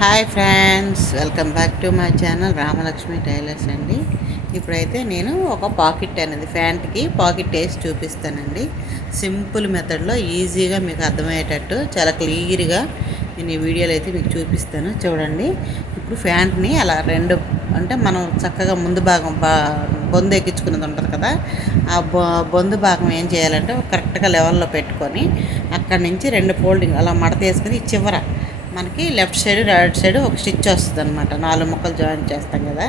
Hi friends welcome back to my channel Ramalakshmi tailors అండి. ఇప్పుడైతే నేను ఒక పాకెట్ అనేది ప్యాంట్కి పాకెట్ వేసి చూపిస్తానండి. సింపుల్ మెథడ్లో ఈజీగా మీకు అర్థమయ్యేటట్టు చాలా క్లియర్గా నేను ఈ వీడియోలో అయితే మీకు చూపిస్తాను. చూడండి ఇప్పుడు ప్యాంట్ని అలా రెండు అంటే మనం చక్కగా ముందు భాగం బా బొందు ఎక్కించుకున్నది ఉంటుంది కదా ఆ బొ బొందు భాగం ఏం చేయాలంటే కరెక్ట్గా లెవెల్లో పెట్టుకొని అక్కడి నుంచి రెండు ఫోల్డింగ్ అలా మడత వేసుకొని చివర మనకి లెఫ్ట్ సైడ్ రైట్ సైడ్ ఒక స్టిచ్ వస్తుంది అనమాట నాలుగు ముక్కలు జాయిన్ చేస్తాం కదా.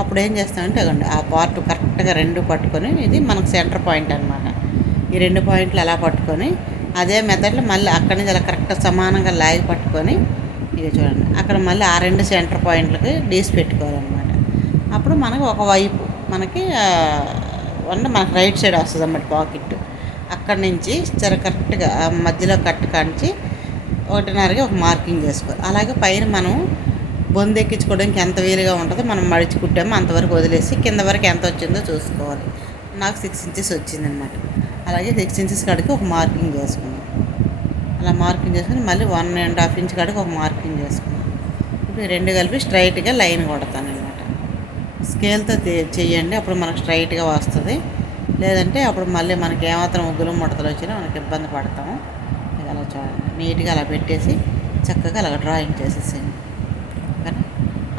అప్పుడు ఏం చేస్తామంటే అగండి ఆ పార్ట్ కరెక్ట్గా రెండు పట్టుకొని ఇది మనకు సెంటర్ పాయింట్ అనమాట ఈ రెండు పాయింట్లు అలా పట్టుకొని అదే మెథడ్లో మళ్ళీ అక్కడి నుంచి అలా కరెక్ట్ సమానంగా లాగి పట్టుకొని ఇక చూడండి అక్కడ మళ్ళీ ఆ రెండు సెంటర్ పాయింట్లకి డీస్ పెట్టుకోవాలన్నమాట. అప్పుడు మనకు ఒకవైపు మనకి అంటే మనకు రైట్ సైడ్ వస్తుంది అన్నమాట పాకెట్. అక్కడి నుంచి సరే కరెక్ట్గా మధ్యలో కట్ కాంచి ఒకటిన్నరకి ఒక మార్కింగ్ చేసుకోవాలి అలాగే పైన మనం బొందు ఎక్కించుకోవడానికి ఎంత వీలుగా ఉంటుందో మనం మడిచి కుట్టామో అంతవరకు వదిలేసి కింద వరకు ఎంత వచ్చిందో చూసుకోవాలి. నాకు సిక్స్ ఇంచెస్ వచ్చిందనమాట అలాగే సిక్స్ ఇంచెస్ కాడికి ఒక మార్కింగ్ చేసుకున్నాం అలా మార్కింగ్ చేసుకుని మళ్ళీ వన్ అండ్ హాఫ్ ఇంచ్ కాడికి ఒక మార్కింగ్ చేసుకున్నాం ఇప్పుడు రెండు కలిపి స్ట్రైట్గా లైన్ కొడతానమాట స్కేల్తో చేయండి అప్పుడు మనకు స్ట్రైట్గా వస్తుంది. లేదంటే అప్పుడు మళ్ళీ మనకి ఏమాత్రం ముగ్గులు ముడతలు వచ్చినా మనకి ఇబ్బంది పడతాము. నీట్గా అలా పెట్టేసి చక్కగా అలా డ్రాయింగ్ చేసేసాను కానీ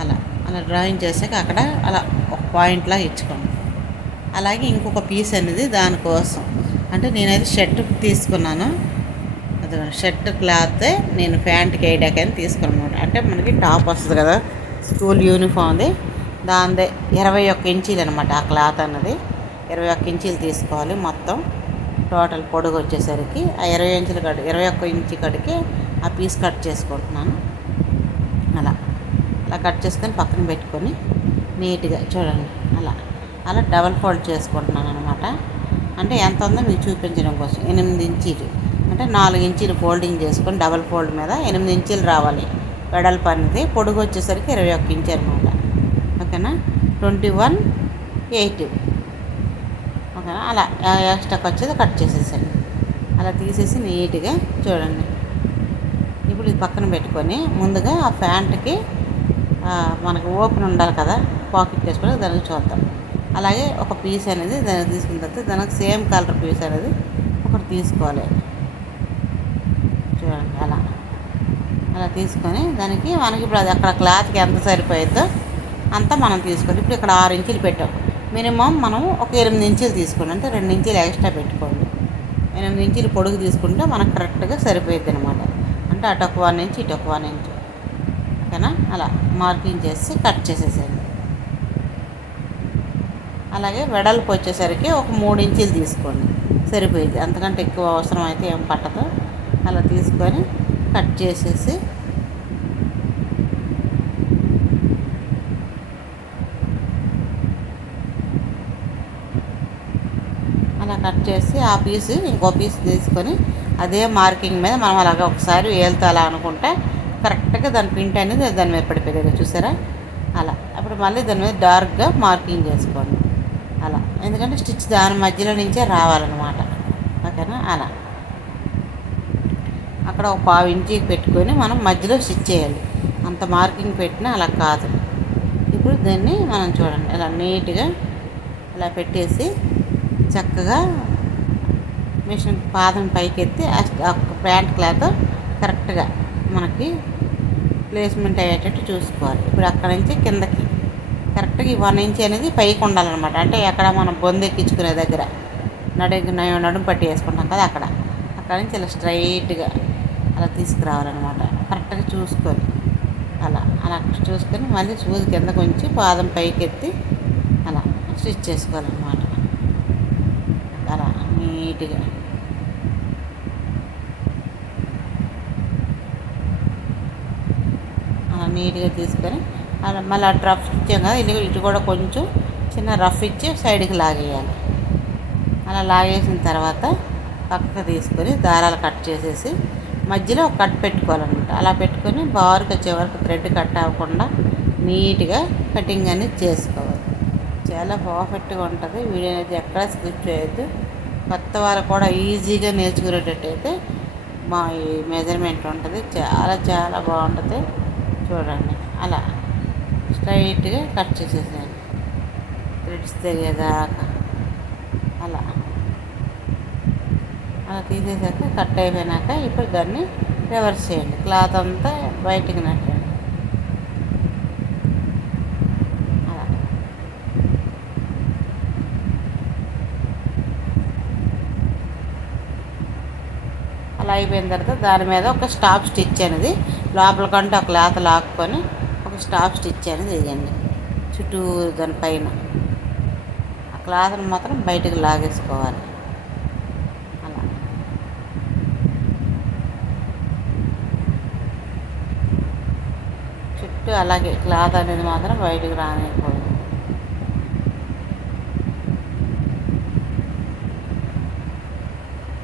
అలా అలా డ్రాయింగ్ చేసాక అక్కడ అలా ఒక పాయింట్లా ఇచ్చుకోండి. అలాగే ఇంకొక పీస్ అనేది దానికోసం. అంటే నేనైతే షర్ట్ తీసుకున్నాను. అది షర్ట్ క్లాత్ నేను ప్యాంట్కి వేయడాకని తీసుకున్నాను అంటే మనకి టాప్ వస్తుంది కదా స్కూల్ యూనిఫామ్ది. దానిదే ఇరవై ఒక్క ఇంచీలు అనమాట ఆ క్లాత్ అన్నది. ఇరవై ఒక్క ఇంచీలు తీసుకోవాలి మొత్తం. టోటల్ పొడుగు వచ్చేసరికి ఆ ఇరవై ఇంచుల కడు ఇరవై ఒక్క ఇంచు కడికి ఆ పీస్ కట్ చేసుకుంటున్నాను. అలా అలా కట్ చేసుకొని పక్కన పెట్టుకొని నీట్గా చూడండి అలా అలా డబల్ ఫోల్డ్ చేసుకుంటున్నాను అనమాట అంటే ఎంత ఉందో మీకు చూపించడం కోసం. ఎనిమిది ఇంచీలు అంటే నాలుగు ఇంచీలు ఫోల్డింగ్ చేసుకొని డబల్ ఫోల్డ్ మీద ఎనిమిది ఇంచీలు రావాలి. వెడల్పు అనేది పొడుగు వచ్చేసరికి ఇరవై ఒక్క ఇంచు అనమాట ఓకేనా? Twenty one eight. అలా ఎక్స్ట్రాకి వచ్చేది కట్ చేసేసండి అలా తీసేసి నీట్గా చూడండి. ఇప్పుడు ఇది పక్కన పెట్టుకొని ముందుగా ఆ ప్యాంట్కి మనకు ఓపెన్ ఉండాలి కదా పాకెట్ వేసుకొని దానికి చూద్దాం. అలాగే ఒక పీస్ అనేది దానికి తీసుకున్న తర్వాత దానికి సేమ్ కలర్ పీస్ అనేది ఒకటి తీసుకోవాలి. చూడండి అలా. అలా తీసుకొని దానికి మనకి ఇప్పుడు అది అక్కడ క్లాత్కి ఎంత సరిపోయిద్దో అంతా మనం తీసుకోవాలి ఇప్పుడు ఇక్కడ ఆరు ఇంచులు పెట్టాం. మినిమం మనం ఒక ఎనిమిది ఇంచులు తీసుకోండి. అంటే రెండు ఇంచులు ఎక్స్ట్రా పెట్టుకోండి. ఎనిమిది ఇంచులు పొడుగు తీసుకుంటే మనకు కరెక్ట్గా సరిపోయిద్ది అనమాట అంటే అటు ఒక వన్ ఇంచ్ ఇటు ఒక వన్ ఇంచ్. ఓకేనా? అలా మార్కింగ్ చేసి కట్ చేసేసేయండి. అలాగే వెడల్పు వచ్చేసరికి ఒక మూడు ఇంచులు తీసుకోండి. సరిపోయింది అంతకంటే ఎక్కువ అవసరం అయితే ఏం పట్టదు. అలా తీసుకొని కట్ చేసేసి అలా కట్ చేసి ఆ పీస్ ఇంకో పీస్ తీసుకొని అదే మార్కింగ్ మీద మనం అలాగా ఒకసారి వేలుతో అలా అనుకుంటే కరెక్ట్గా దాని పింట్ అనేది దాని మీద పడిపోయింది చూసారా? అలా. అప్పుడు మళ్ళీ దాని మీద డార్క్గా మార్కింగ్ చేసుకోండి. అలా. ఎందుకంటే స్టిచ్ దాని మధ్యలో నుంచే రావాలన్నమాట. ఓకేనా? అలా. అక్కడ ఒక పావు ఇంచి పెట్టుకొని మనం మధ్యలో స్టిచ్ చేయాలి. అంత మార్కింగ్ పెట్టినా అలా కాదు. ఇప్పుడు దాన్ని మనం చూడండి. ఇలా నీట్గా ఇలా పెట్టేసి చక్కగా మిషన్ పాదం పైకెత్తి ప్యాంట్ క్లాత్ కరెక్ట్గా మనకి ప్లేస్మెంట్ అయ్యేటట్టు చూసుకోవాలి. ఇప్పుడు అక్కడ నుంచి కిందకి కరెక్ట్గా వన్ ఇంచ్ అనేది పైకి ఉండాలన్నమాట. అంటే ఎక్కడ మనం బొందు ఎక్కించుకునే దగ్గర నడుము నడుము పట్టి వేసుకుంటాం కదా అక్కడ. అక్కడ నుంచి ఇలా స్ట్రైట్గా అలా తీసుకురావాలన్నమాట. కరెక్ట్గా చూసుకొని అలా అలా చూసుకొని మళ్ళీ సూది కింద కొంచెం పాదం పైకెత్తి అలా స్టిచ్ చేసుకోవాలన్నమాట. నీట్గా. అలా నీట్గా తీసుకొని అలా మళ్ళీ అటు రఫ్ ఇచ్చాం కదా ఇల్లు ఇటు కూడా కొంచెం చిన్న రఫ్ ఇచ్చి సైడ్కి లాగేయాలి. అలా లాగేసిన తర్వాత పక్కకు తీసుకొని దారాలు కట్ చేసేసి మధ్యలో కట్ పెట్టుకోవాలన్నమాట. అలా పెట్టుకొని బారుకు వచ్చే వరకు థ్రెడ్ కట్ అవ్వకుండా నీట్గా కటింగ్ అనేది చేసుకోవాలి. చాలా పర్ఫెక్ట్గా ఉంటుంది. వీడియో అనేది ఎక్కడ స్కిప్ చేయొద్దు. కొత్త వాళ్ళు కూడా ఈజీగా నేర్చుకునేటట్టయితే మా ఈ మెజర్మెంట్ ఉంటుంది. చాలా చాలా బాగుంటుంది. చూడండి. అలా స్ట్రైట్గా కట్ చేసేసాను థ్రెడ్స్ తెగేదాకా అలా. అలా తీసేసాక కట్ అయిపోయినాక ఇప్పుడు దాన్ని రివర్స్ చేయండి. క్లాత్ అంతా బయటికి నట్టు అలా అలా అయిపోయిన తర్వాత దాని మీద ఒక స్టాప్ స్టిచ్ అనేది లోపల కంటే ఒక క్లాత్ లాక్కొని ఒక స్టాప్ స్టిచ్ అనేది వేయండి. చుట్టూ దానిపైన ఆ క్లాత్ని మాత్రం బయటకు లాగేసుకోవాలి. అలా. చుట్టూ అలాగే క్లాత్ అనేది మాత్రం బయటకు రానియకూడదు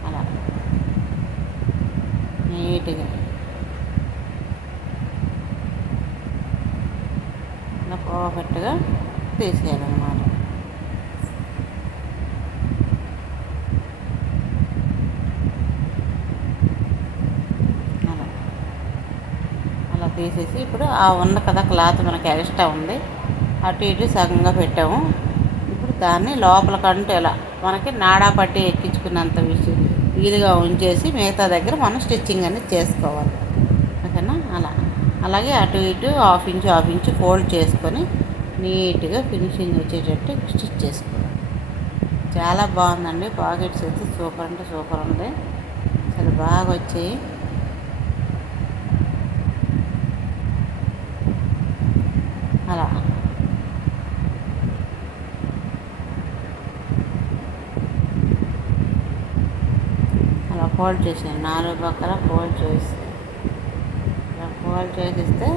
అలా నీట్గా ఇలా పర్ఫెక్ట్గా తీసేయాలన్నమాట అలా. అలా తీసేసి ఇప్పుడు ఆ ఉన్న కదా క్లాత్ మనకి ఎక్స్ట్రా ఉంది. అటు ఇటు సగంగా పెట్టాము. ఇప్పుడు దాన్ని లోపల కంటూ ఇలా మనకి నాడా పట్టి ఎక్కించుకున్నంత విషయం వీలుగా ఉంచేసి మిగతా దగ్గర మనం స్టిచ్చింగ్ అనేది చేసుకోవాలి. ఓకేనా? అలా. అలాగే అటు ఇటు half inch half inch fold చేసుకొని నీట్గా ఫినిషింగ్ వచ్చేటట్టు స్టిచ్ చేసుకోవాలి. చాలా బాగుందండి. పాకెట్స్ అయితే సూపర్ అంటే సూపర్ ఉంది. అసలు బాగా వచ్చాయి. అలా. అలా ఫోల్డ్ చేసాను నాలుగు పక్కల ఫోల్డ్ చేసి అలా ఫోల్డ్ చేసిస్తే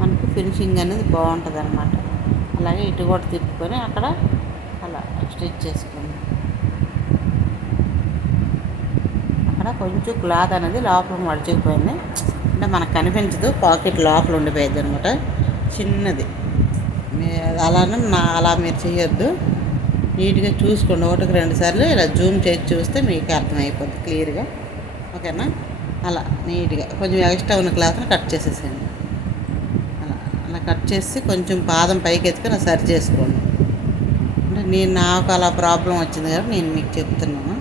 మనకు ఫినిషింగ్ అనేది బాగుంటుంది అనమాట అలాగే ఇటు కూడా తిప్పుకొని అక్కడ అలా స్టిచ్ చేసుకోండి అక్కడ కొంచెం క్లాత్ అనేది లోపల మడిచిపోయింది అంటే మనకు కనిపించదు పాకెట్ లోపల ఉండిపోయింది అనమాట చిన్నది. అలానే నా అలా మీరు చేయొద్దు. నీట్గా చూసుకోండి ఒకటికి రెండు సార్లు ఇలా జూమ్ చేసి చూస్తే మీకు అర్థమైపోద్ది క్లియర్గా. ఓకేనా? అలా నీట్గా. కొంచెం ఎక్స్ట్రా ఉన్న క్లాత్ని కట్ చేసేసేయండి. కట్ చేసి కొంచెం పాదం పైకి ఎత్తుకొని సరి చేసుకోండి. అంటే నేను నాకు అలా ప్రాబ్లం వచ్చింది కాబట్టి నేను మీకు చెప్తున్నాను.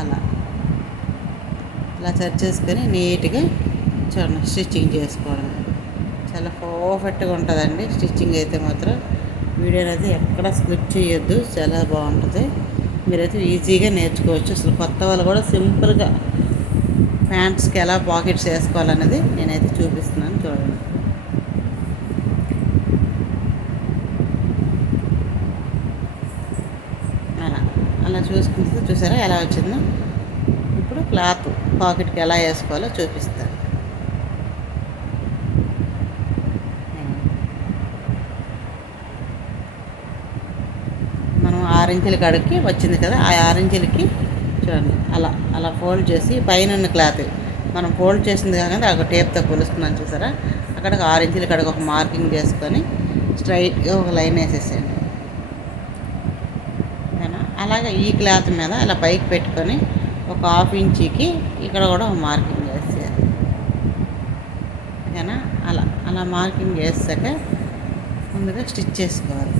అలా. అలా సరి చేసుకొని నీట్గా చూడండి స్టిచ్చింగ్ చేసుకోవడం చాలా పర్ఫెక్ట్గా ఉంటుందండి. స్టిచ్చింగ్ అయితే మాత్రం వీడియో అయితే ఎక్కడ స్లిప్ చేయొద్దు. చాలా బాగుంటుంది. మీరైతే ఈజీగా నేర్చుకోవచ్చు. అసలు కొత్త వాళ్ళు కూడా సింపుల్గా ప్యాంట్స్కి ఎలా పాకెట్స్ వేసుకోవాలనేది నేనైతే చూపిస్తున్నాను. చూడండి. అలా చూసుకుంటే చూసారా ఎలా వచ్చిందో? ఇప్పుడు క్లాత్ పాకెట్కి ఎలా వేసుకోవాలో చూపిస్తాను. మనం ఆరించుల కడుక్కి వచ్చింది కదా ఆ ఆరెంజీలకి చూడండి అలా అలా ఫోల్డ్ చేసి పైన ఉన్న క్లాత్. మనం ఫోల్డ్ చేసింది కాకుండా ఒక టేప్తో కొలుస్తున్నాను చూసారా? అక్కడ ఒక ఆరించుల కడకు ఒక మార్కింగ్ చేసుకొని స్ట్రైట్గా ఒక లైన్ వేసేసేయండి. అలాగే ఈ క్లాత్ మీద ఇలా పైకి పెట్టుకొని ఒక హాఫ్ ఇంచీకి ఇక్కడ కూడా ఒక మార్కింగ్ వేసేయాలి. ఓకేనా? అలా అలా మార్కింగ్ వేసాక ముందుగా స్టిచ్ చేసుకోవాలి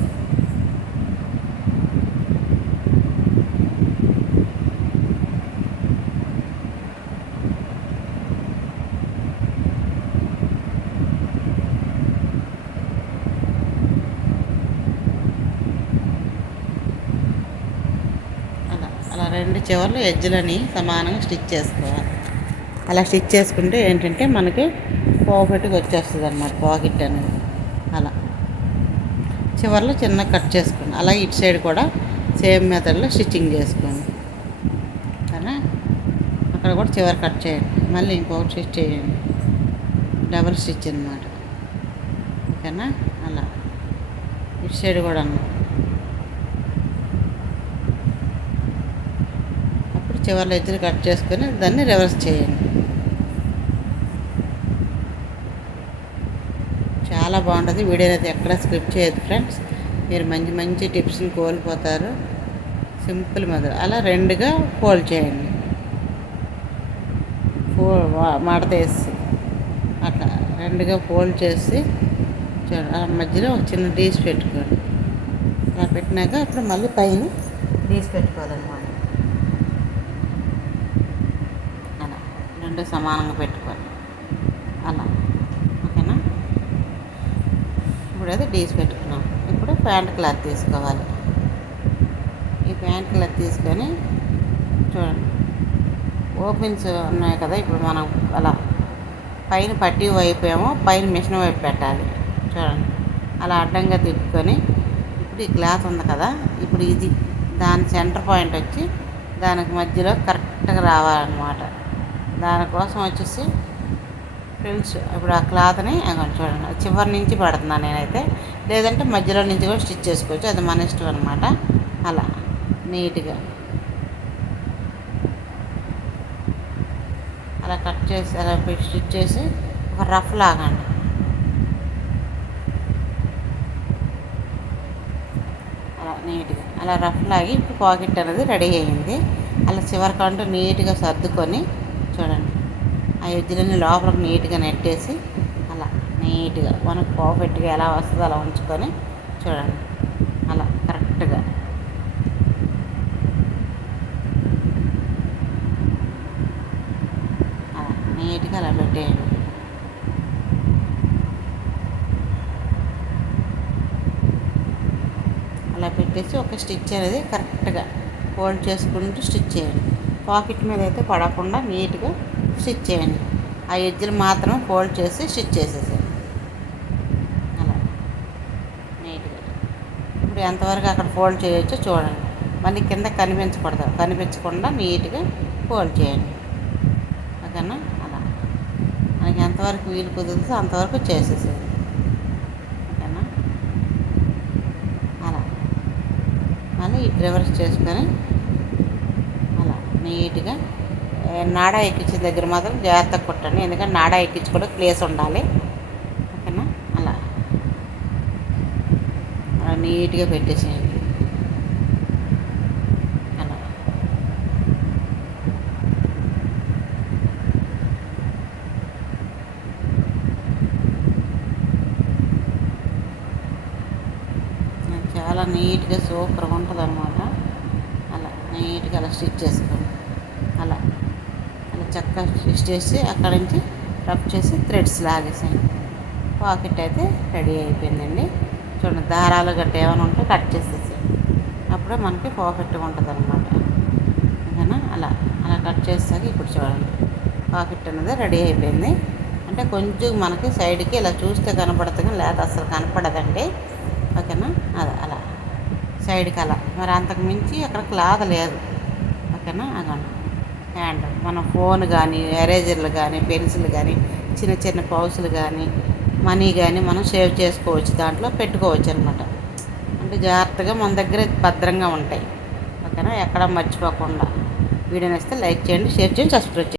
అలా అలా రెండు చివర్లు ఎడ్జ్లని సమానంగా స్టిచ్ చేసుకోవాలి. అలా స్టిచ్ చేసుకుంటే ఏంటంటే మనకి పర్ఫెక్ట్గా వచ్చేస్తుంది అనమాట పాకెట్ అనేది. అలా. చివర్లో చిన్న కట్ చేసుకోండి. అలాగే ఇటు సైడ్ కూడా సేమ్ మెథడ్లో స్టిచ్చింగ్ చేసుకోండి. కానీ అక్కడ కూడా చివరి కట్ చేయండి. మళ్ళీ ఇంకొకటి స్టిచ్ చేయండి. డబల్ స్టిచ్ అనమాట ఓకేనా? అలా. ఇటు సైడ్ కూడా అన్నమాట అప్పుడు చివర్లో ఎత్తులు కట్ చేసుకొని దాన్ని రివర్స్ చేయండి. చాలా బాగుంటుంది. వీడియో అయితే ఎక్కడ స్క్రిప్ట్ చేయదు ఫ్రెండ్స్ మీరు మంచి మంచి టిప్స్ని కోల్పోతారు. సింపుల్ మెథడ్ అలా రెండుగా ఫోల్డ్ చేయండి. ఫో మడతేసి అట్లా రెండుగా ఫోల్డ్ చేసి ఆ మధ్యలో ఒక చిన్న డీస్ పెట్టుకోండి. అలా పెట్టినాక అప్పుడు మళ్ళీ పైన డీస్ పెట్టుకోవాలన్నమాట అలా రెండు సమానంగా పెట్టుకోవాలి. అలా. ఓకేనా? ఇప్పుడు అయితే డీస్ పెట్టుకున్నాం. ఇప్పుడు ప్యాంట్ క్లాత్ తీసుకోవాలి. ఈ ప్యాంట్ క్లాత్ తీసుకొని చూడండి. ఓపెన్స్ ఉన్నాయి కదా ఇప్పుడు మనం అలా పైన పట్టి వైపు ఏమో పైన మిషన్ వైపు పెట్టాలి. చూడండి. అలా అడ్డంగా తిప్పుకొని ఇప్పుడు ఈ క్లాత్ ఉంది కదా ఇప్పుడు ఇది దాని సెంటర్ పాయింట్ వచ్చి దానికి మధ్యలో కరెక్ట్గా రావాలన్నమాట. దానికోసం వచ్చేసి ఫ్రెండ్స్ ఇప్పుడు ఆ క్లాత్ని అక్కడ చూడండి చివరి నుంచి పడుతున్నాను నేనైతే. లేదంటే మధ్యలో నుంచి కూడా స్టిచ్ చేసుకోవచ్చు అది మన ఇష్టం అనమాట అలా నీట్గా. అలా కట్ చేసి అలా స్టిచ్ చేసి ఒక రఫ్ లాగండి అలా నీట్గా అలా రఫ్ లాగి ఇప్పుడు పాకెట్ అనేది రెడీ అయ్యింది. అలా చివరికంటూ నీట్గా సర్దుకొని చూడండి. ఆ ఎజ్జులన్నీ లోపలికి నీట్గా నెట్టేసి అలా నీట్గా మనకు పర్ఫెక్ట్గా ఎలా వస్తుందో అలా ఉంచుకొని చూడండి. అలా కరెక్ట్గా. అలా నీట్గా అలా పెట్టేయండి. అలా పెట్టేసి ఒక స్టిచ్ అనేది కరెక్ట్గా ఫోల్డ్ చేసుకుంటూ స్టిచ్ చేయండి. పాకెట్ మీద అయితే పడకుండా నీట్గా స్టిచ్ చేయండి. ఆ ఎడ్జ్లు మాత్రం ఫోల్డ్ చేసి స్టిచ్ చేసేసేయండి. అలా. నీట్గా. ఇప్పుడు ఎంతవరకు అక్కడ ఫోల్డ్ చేయొచ్చో చూడండి. మళ్ళీ కింద కనిపించకూడదు. కనిపించకుండా నీట్గా ఫోల్డ్ చేయండి. ఓకేనా? అలా. మనకి ఎంతవరకు వీలు కుదురుతుందో అంతవరకు చేసేసేయండి. ఓకేనా? అలా. మళ్ళీ రివర్స్ చేసుకొని నీట్గా నాడ నాడా ఎక్కించిన దగ్గర మాత్రం జాగ్రత్తగా కొట్టండి. ఎందుకంటే నాడా ఎక్కించుకోవడం ప్లేస్ ఉండాలి. ఓకేనా? అలా. అలా నీట్గా పెట్టేసేయండి అలా చాలా నీట్గా సూపర్గా ఉంటుంది అనమాట అలా నీట్గా అలా స్టిచ్ చేసుకోండి అలా. అలా చక్కగా స్టిచ్ చేసి అక్కడ నుంచి రబ్ చేసి థ్రెడ్స్ లాగేసాను. పాకెట్ అయితే రెడీ అయిపోయిందండి. చూడండి దారాలు గట్ట ఏమైనా ఉంటే కట్ చేసేసి అప్పుడే మనకి పర్ఫెక్ట్గా ఉంటుంది అనమాట ఓకేనా? అలా. అలా కట్ చేసాక ఇప్పుడు చూడండి. పాకెట్ అనేది రెడీ అయిపోయింది. అంటే కొంచెం మనకి సైడ్కి ఇలా చూస్తే కనపడుతుంది లేదా అసలు కనపడదండి. ఓకేనా? అలా అలా. సైడ్కి అలా. మరి అంతకు మించి అక్కడ క్లాత్ లేదు. పక్కన అగండి హ్యాండ్. మన ఫోన్ కానీ ఎరేజర్లు కానీ పెన్సిల్ కానీ చిన్న చిన్న పౌసులు కానీ మనీ కానీ మనం సేవ్ చేసుకోవచ్చు. దాంట్లో పెట్టుకోవచ్చు అనమాట అంటే జాగ్రత్తగా మన దగ్గర భద్రంగా ఉంటాయి. ఓకేనా? ఎక్కడ మర్చిపోకుండా. వీడియో వస్తే లైక్ చేయండి షేర్ చేయండి సబ్స్క్రైబ్ చేయండి.